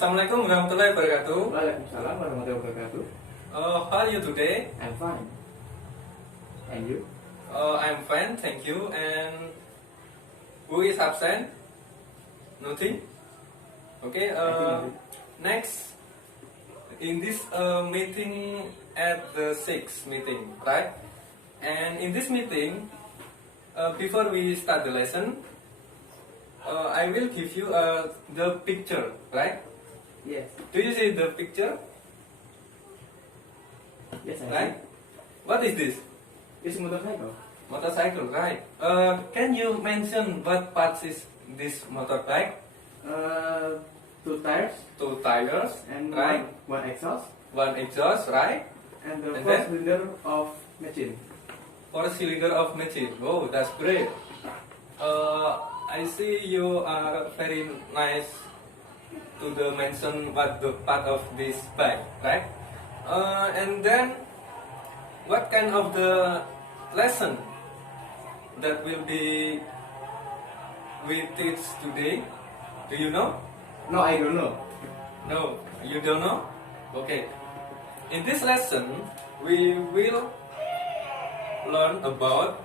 Assalamualaikum warahmatullahi wabarakatuh. Waalaikumsalam warahmatullahi wabarakatuh. How are you today? I'm fine. And you? I'm fine, thank you. And who is absent? Nothing? Okay, next, in this meeting at the 6th meeting, right? And in this meeting, before we start the lesson, I will give you the picture, right? Yes. Do you see the picture? Yes, I Right? What is this? see. It's motorcycle. Motorcycle, right? Can you mention what parts is this motorbike? Two tires Two tires, and right? one exhaust One exhaust, right? and the And four then? cylinder of machine. 4 cylinder of machine. Oh, that's great. I see you are very nice to the mention what the part of this bike, right? And then, what kind of the lesson that will be we teach today? Do you know? No, I don't know. No, you don't know? Okay. In this lesson, we will learn about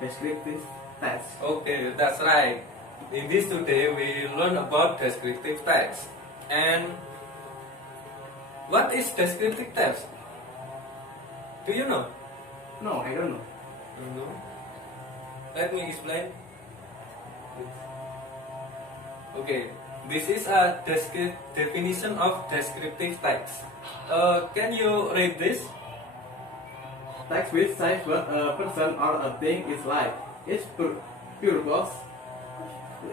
Descriptive text. okay, that's right. In this today, we learn about descriptive text. And what is descriptive text? Do you know? No, I don't know. No. Let me explain. Okay, this is a definition of descriptive text. Can you read this? Text which says what a person or a thing is like. Its purpose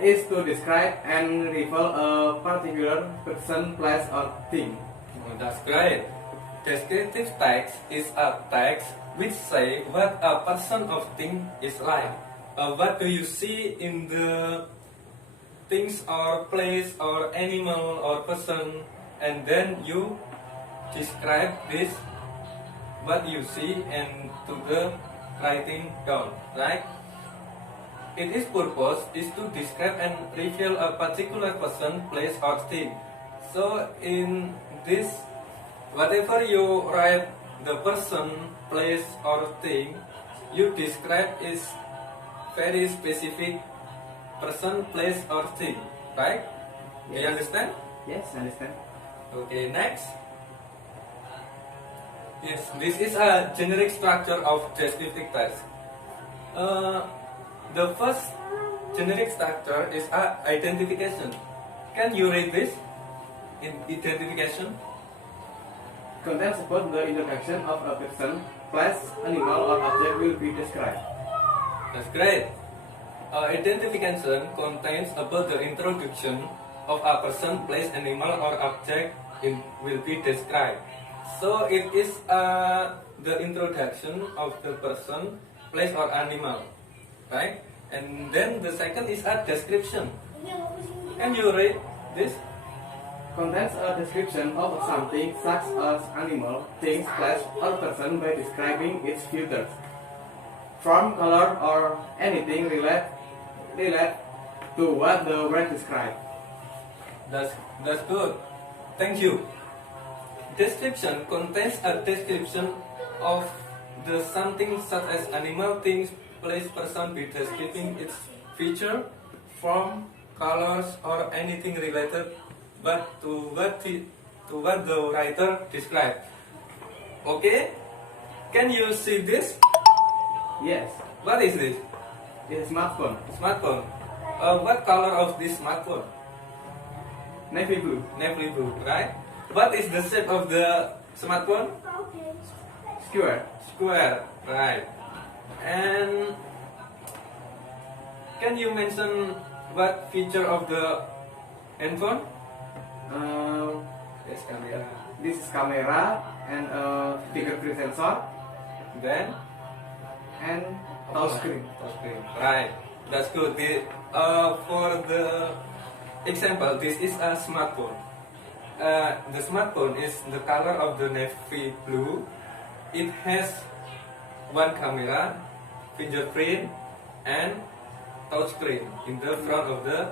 is to describe and reveal a particular person, place, or thing. Oh, that's great. Descriptive text is a text which say what a person or thing is like. What do you see in the things or place or animal or person, and then you describe this what you see and to the writing down, right? Its purpose is to describe and reveal a particular person, place or thing. So in this, whatever you write the person, place or thing, you describe is very specific person, place or thing, right? Do you Yes. understand? Yes, I understand. Okay, next. Yes, this is a generic structure of descriptive text. The first generic structure is a identification. Can you read this? In identification. Contains about the introduction of a person, place, animal, or object will be described. That's great. Identification contains about the introduction of a person, place, animal, or object will be described. So it is the introduction of the person, place, or animal, right? And then the second is a description. Can you read this? Contains a description of something such as animal, things, place, or person by describing its features, form, color, or anything relate to what the word describes. That's good. Thank you. Description contains a description of the something such as animal, things, place, person by describing its feature, form, colors, or anything related but to what the writer described. Okay? Can you see this? Yes, What is this? it's a smartphone, Smartphone. What color of this smartphone? navy blue, Navy blue, right? What is the shape of the smartphone? square, Square, right? And can you mention what feature of the handphone? Yes, camera. this is camera and a fingerprint sensor Then and touch screen. Touchscreen, right? That's good. For the example, this is a smartphone. The smartphone is the color of the navy blue. It has one camera, fingerprint, and touch screen in the front of the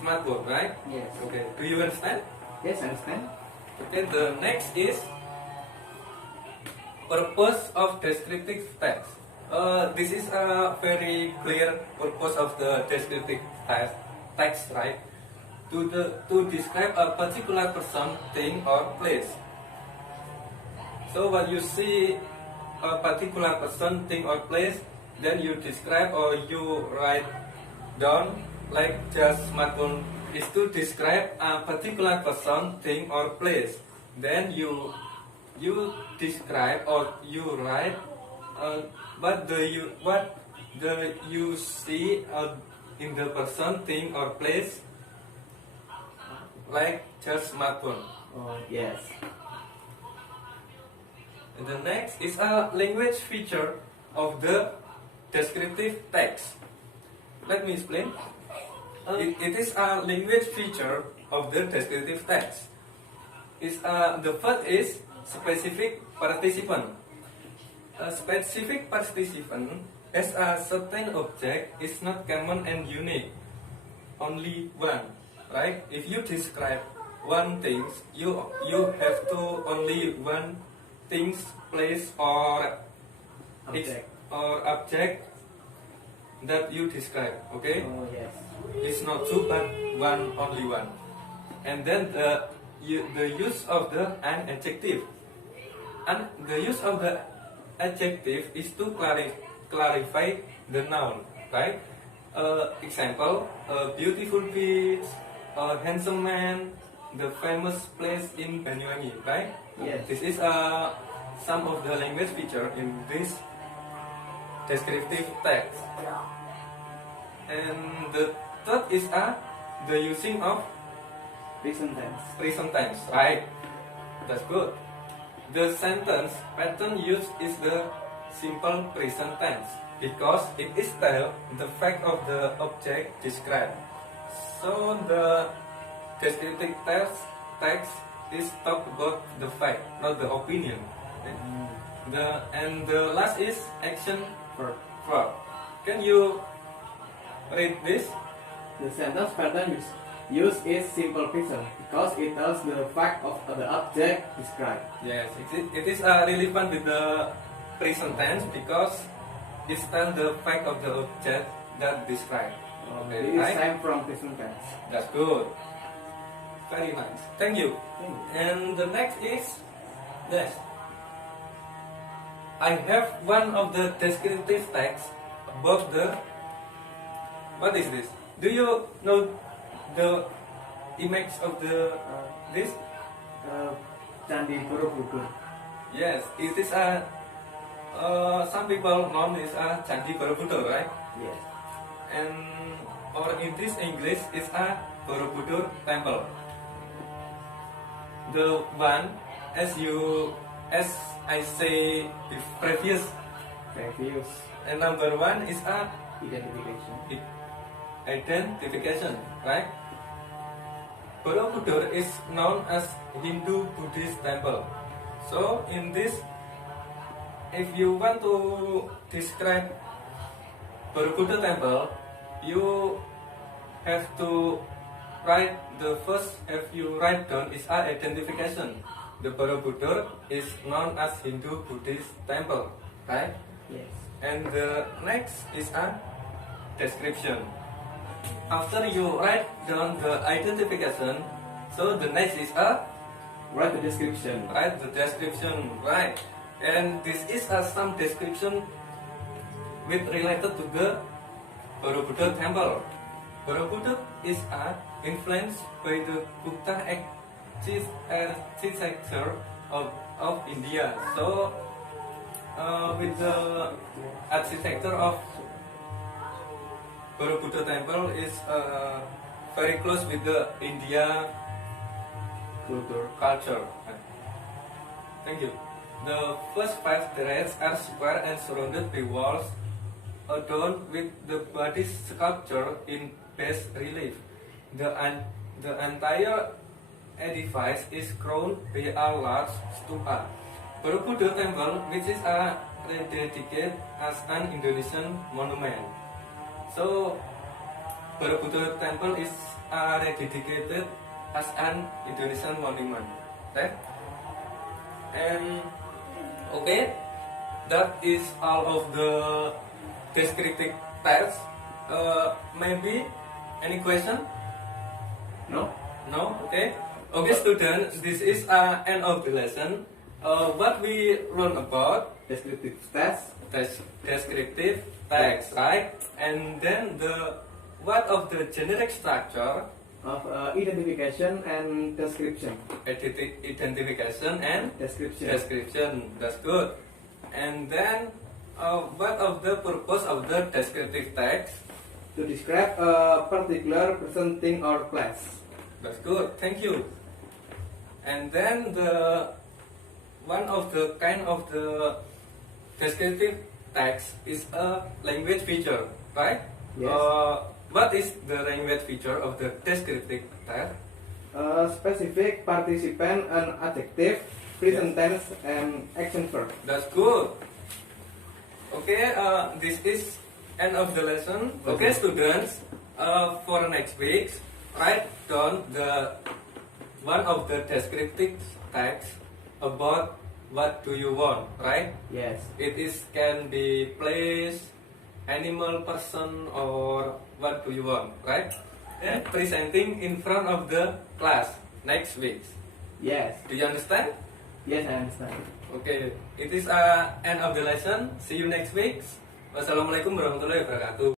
smartphone, right? Yes. Okay. Do you understand? Yes, understand. Okay. The next is purpose of descriptive text. This is a very clear purpose of the descriptive text, right? To describe a particular person, thing, or place. So when you see a particular person, thing, or place, then you describe or you write down, like just smartphone is to describe a particular person, thing, or place. Then you describe or you write what the you see in the person, thing, or place, like just smartphone. Oh, yes. And the next is a language feature of the descriptive text. Let me explain. It is a language feature of the descriptive text. The first is specific participant. A specific participant as a certain object is not common and unique. Only one, right? If you describe one thing, you have to only one things, place, or object that you describe. Okay? Oh, yes. It's not two, but only one. And then the use of an adjective. And the use of the adjective is to clarify the noun, right? Example: a beautiful beach, a handsome man, the famous place in Banyuwangi, right? Yes. This is some of the language feature in this descriptive text. And the third is the using of Present tense. present tense, right? That's good. The sentence pattern used is the simple present tense because it is tell the fact of the object described. So the descriptive text is talk about the fact, not the opinion. Okay? The last is action verb. Can you read this? The sentence pattern used is simple present because it tells the fact of the object described. Yes, it is relevant with the present tense because it tells the fact of the object that described. Okay, it is time from present tense. That's good. Very nice. Thank you. Thank you. And the next is this. I have one of the descriptive text about the. What is this? Do you know the image of the this? Candi Borobudur. Yes, it is some people known as a Candi Borobudur, right? Yes. And or in this English is a Borobudur temple. The one as I say the previous, and number one is a identification, right? Borobudur is known as Hindu Buddhist temple. So in this, if you want to describe Borobudur temple, you have to write the first. If you write down is a identification. The Borobudur is known as Hindu Buddhist temple, right? Yes. And the next is a description. After you write down the identification, so the next is a Write the description. write the description, right? And this is some description with related to the Borobudur temple. Borobudur is influenced by the Gupta architecture of India. So with the architecture of Borobudur temple is very close with the India culture. Thank you. The first 5 terraces are square and surrounded by walls adorned with the Buddhist sculpture in bas relief. The entire edifice is crowned by a large stupa. Borobudur temple, which is dedicated as an Indonesian monument. So Borobudur Temple is rededicated as an Indonesian monument, right? And okay, that is all of the descriptive text. Maybe any question? No? No? Okay. Okay, students, this is end of the lesson. What we learn about Descriptive text. descriptive text, right? And then what of the generic structure, Of identification and description. identification and Description. description. That's good. And then what of the purpose of the descriptive text? To describe a particular person, thing, or place. That's good. Thank you. And then one of the kind of the descriptive text is a language feature, right? Yes. What is the language feature of the descriptive text? Specific participant and adjective, present tense, and action verb. That's good. Okay, this is end of the lesson. Okay, students, for next week, write down the one of the descriptive text about what do you want, right? Yes. It is can be place, animal, person, or what do you want, right? And presenting in front of the class next week. Yes. Do you understand? Yes, I understand. Okay, it is end of the lesson. See you next week. Wassalamualaikum warahmatullahi wabarakatuh.